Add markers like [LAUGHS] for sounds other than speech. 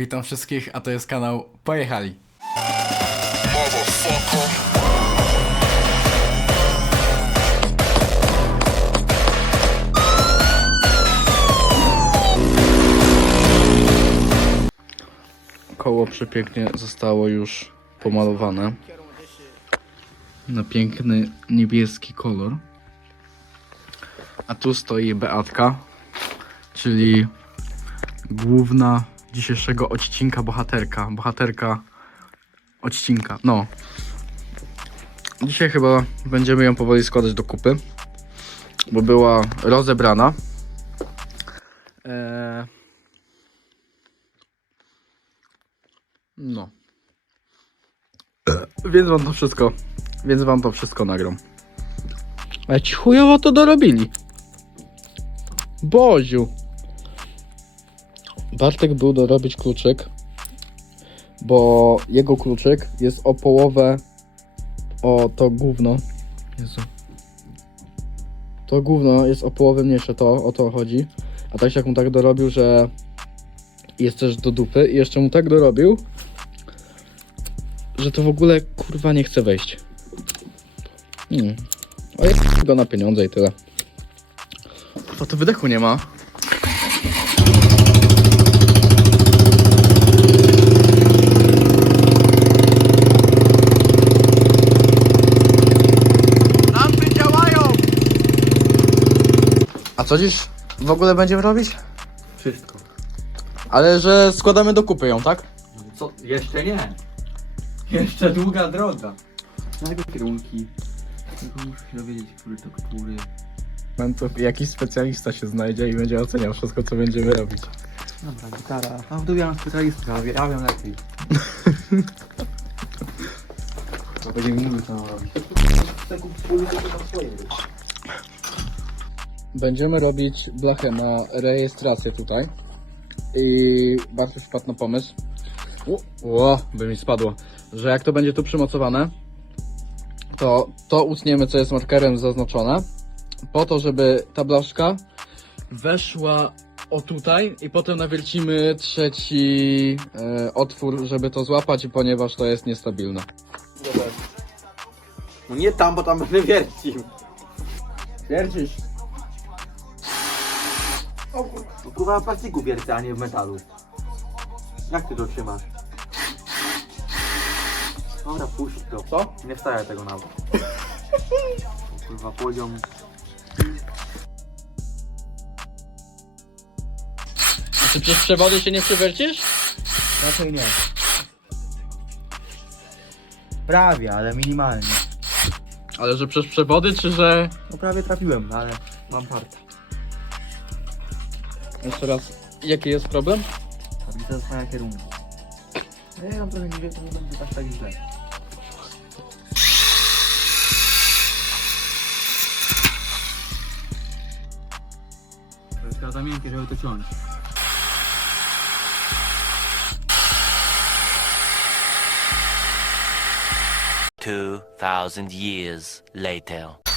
Witam wszystkich, a to jest kanał Pojechali. Koło przepięknie zostało już pomalowane na piękny niebieski kolor. A tu stoi Beatka, czyli główna dzisiejszego odcinka bohaterka. Bohaterka odcinka. No. Dzisiaj chyba będziemy ją powoli składać do kupy, bo była rozebrana. Eee... No. Więc wam to wszystko, więc wam to wszystko nagram. Ale ci chujowo to dorobili. Boziu. Bartek był dorobić kluczyk, bo jego kluczyk jest o połowę o to gówno. Jezu. To gówno jest o połowę mniejsze, to o to chodzi. A tak jak mu tak dorobił, że jest też do dupy i jeszcze mu tak dorobił, że to w ogóle kurwa nie chce wejść. Hmm. O go na pieniądze i tyle. Kurwa, to wydechu nie ma. A co dziś w ogóle będziemy robić? Wszystko. Ale że składamy do kupy ją, tak? Co? Jeszcze nie. Jeszcze długa droga. Jakie kierunki? Tylko muszę się dowiedzieć, który to który. Mam tu jakiś specjalista się znajdzie i będzie oceniał wszystko, co będziemy robić. Dobra, gitara. A tu ja mam wie- ja wiem lepiej. [LAUGHS] To będzie mi mówił, co mam robić. Będziemy robić blachę na rejestrację tutaj. I bardzo wpadł na pomysł. O, by mi spadło. Że jak to będzie tu przymocowane, to to utniemy, co jest markerem zaznaczone. Po to, żeby ta blaszka weszła o tutaj i potem nawiercimy trzeci e, otwór, żeby to złapać, ponieważ to jest niestabilne. No nie tam, bo tam [LAUGHS] będę wiercił. Wiercisz? No kurwa w plastiku wiercę, a nie w metalu. Jak ty to trzymasz? Dobra, puść to. Co? Nie wstaję tego nawet. Kurwa poziom. A czy przez przewody się nie przewiercisz? Raczej nie. Prawie, ale minimalnie. Ale że przez przewody, czy że... No prawie trafiłem, ale mam farta. Jeszcze raz, jaki jest problem? Tablica została kierunku. No ja mam trochę nie wiem, to nie będzie aż tak źle. To jest za miękkie, żeby to ciąć. Two thousand years later.